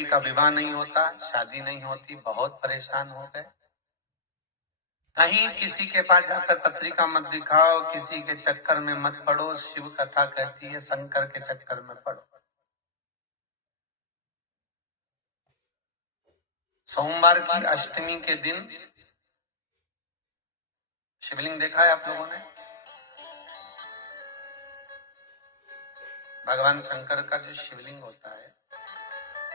बेटी का विवाह नहीं होता, शादी नहीं होती, बहुत परेशान हो गए। कहीं किसी के पास जाकर पत्रिका मत दिखाओ, किसी के चक्कर में मत पड़ो। शिव कथा कहती है शंकर के चक्कर में पड़ो। सोमवार की अष्टमी के दिन शिवलिंग देखा है आप लोगों ने? भगवान शंकर का जो शिवलिंग होता है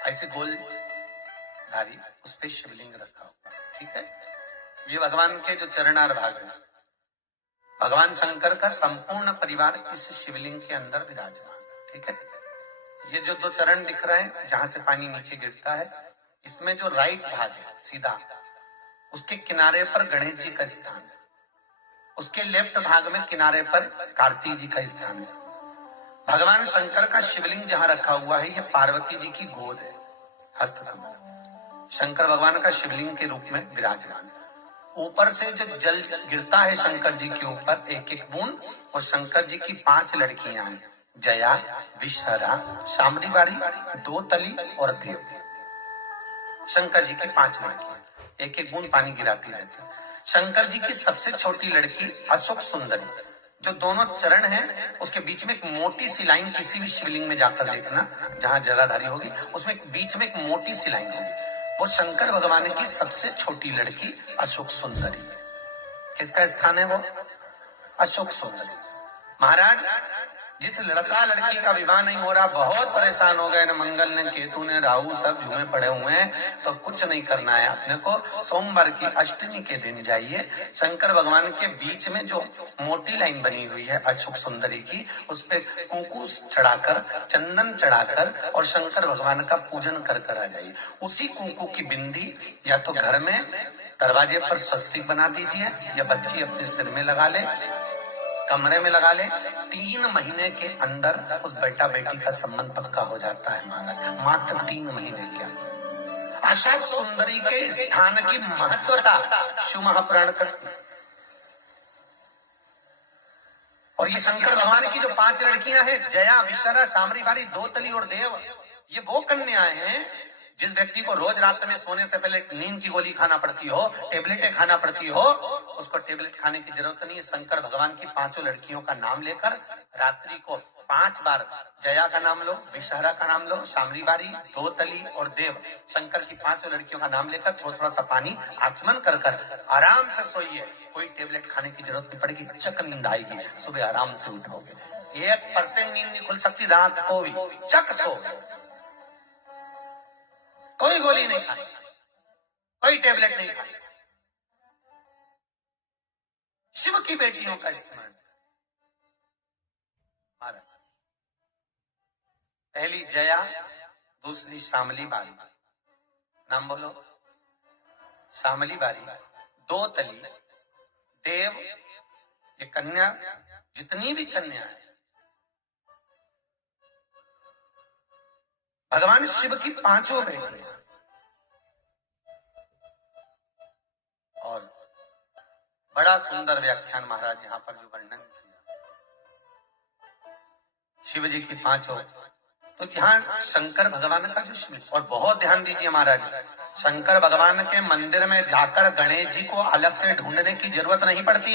ऐसे गोल धारी, उस पे शिवलिंग रखा होगा, ठीक है। ये भगवान के जो चरणार भाग है, भगवान शंकर का संपूर्ण परिवार इस शिवलिंग के अंदर विराजमान है, ठीक है। ये जो दो चरण दिख रहे हैं जहां से पानी नीचे गिरता है, इसमें जो राइट भाग है सीधा, उसके किनारे पर गणेश जी का स्थान है। उसके लेफ्ट भाग में किनारे पर कार्तिक जी का स्थान है। भगवान शंकर का शिवलिंग जहां रखा हुआ है, ये पार्वती जी की गोद है, हस्तकमल। शंकर भगवान का शिवलिंग के रूप में विराजमान है। ऊपर से जो जल गिरता है शंकर जी के ऊपर एक एक बूंद, और शंकर जी की 5 लड़कियां हैं, जया, विषहरा, शामली बारी, दो तली और देव। शंकर जी की 5 लड़कियां एक एक बूंद पानी गिराती रहती है। शंकर जी की सबसे छोटी लड़की अशोक सुंदरी, जो दोनों चरण हैं उसके बीच में एक मोटी सी लाइन, किसी भी शिवलिंग में जाकर देखना जहां जलाधारी होगी उसमें बीच में एक मोटी सी लाइन होगी, वो शंकर भगवान की सबसे छोटी लड़की अशोक सुंदरी। किसका स्थान है वो? अशोक सुंदरी। महाराज, जिस लड़का लड़की का विवाह नहीं हो रहा, बहुत परेशान हो गए, न मंगल ने केतु ने राहु सब झूमे पड़े हुए हैं, तो कुछ नहीं करना है अपने को। सोमवार की अष्टमी के दिन जाइए, शंकर भगवान के बीच में जो मोटी लाइन बनी हुई है अशोक सुंदरी की, उस पे कुंकु चढ़ाकर, चंदन चढ़ाकर और शंकर भगवान का पूजन कर कर आ जाइए। उसी कुंकु की बिंदी या तो घर में दरवाजे पर स्वस्तिक बना दीजिए, या बच्ची अपने सिर में लगा ले, कमरे में लगा ले। 3 महीने के अंदर उस बेटा बेटी का संबंध पक्का हो जाता है महाराज, मात्र 3 महीने के अंदर। अशोक सुंदरी के स्थान की महत्वता शिव महापुराण करती है। और ये शंकर भगवान की जो 5 लड़कियां हैं, जया, विषहरा, शामरी बारी, दो तली और देव, ये वो कन्याएं हैं जिस व्यक्ति को रोज रात में सोने से पहले नींद की गोली खाना पड़ती हो, टेबलेटें खाना पड़ती हो, उसको टेबलेट खाने की जरूरत नहीं है। शंकर भगवान की 5 लड़कियों का नाम लेकर रात्रि को 5 बार जया का नाम लो, विषहरा का नाम लो, शामरी बारी, दो तली और देव, शंकर की 5 लड़कियों का नाम लेकर थोड़ा थोड़ा सा पानी आचमन कर कर आराम से सोइए। कोई टेबलेट खाने की जरूरत नहीं पड़ेगी, चक नींद आएगी, सुबह आराम से उठोगे। 1% नींद नहीं खुल सकती रात को भी, चक सो। कोई गोली नहीं खानी, कोई टेबलेट नहीं खानी। शिव की बेटियों का स्मरण। पहली जया, दूसरी शामली बारी, नाम बोलो। शामली बारी, दो तली, देव, ये कन्या, जितनी भी कन्या है भगवान शिव की 5 बेटियां। और बड़ा सुंदर व्याख्यान महाराज यहाँ पर जो वर्णन किया शिव जी की 5, तो यहाँ शंकर भगवान का जो शिव, और बहुत ध्यान दीजिए महाराज, शंकर भगवान के मंदिर में जाकर गणेश जी को अलग से ढूंढने की जरूरत नहीं पड़ती।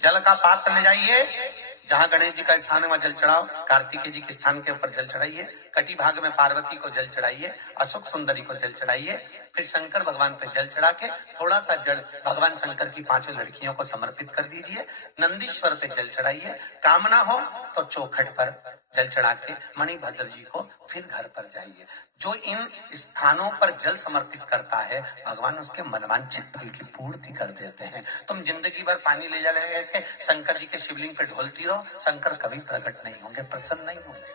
जल का पात्र ले जाइए, जहां गणेश जी का स्थान है वहां जल चढ़ाओ, कार्तिकेय जी के स्थान के ऊपर जल चढ़ाइए, कटी भाग में पार्वती को जल चढ़ाइए, अशोक सुंदरी को जल चढ़ाइए, फिर शंकर भगवान पे जल चढ़ा के थोड़ा सा जल भगवान शंकर की 5 लड़कियों को समर्पित कर दीजिए। नंदीश्वर पे जल चढ़ाइए, कामना हो तो चौखट पर जल चढ़ा के मणिभद्र जी को फिर घर पर जाइए। जो इन स्थानों पर जल समर्पित करता है, भगवान उसके मनवांछित फल की पूर्ति कर देते हैं। तुम जिंदगी भर पानी ले जाके शंकर जी के शिवलिंग पे ढोलती रहो, शंकर कभी प्रकट नहीं होंगे, प्रसन्न नहीं होंगे।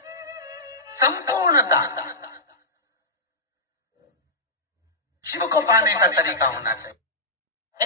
संपूर्णता शिव को पाने का तरीका होना चाहिए।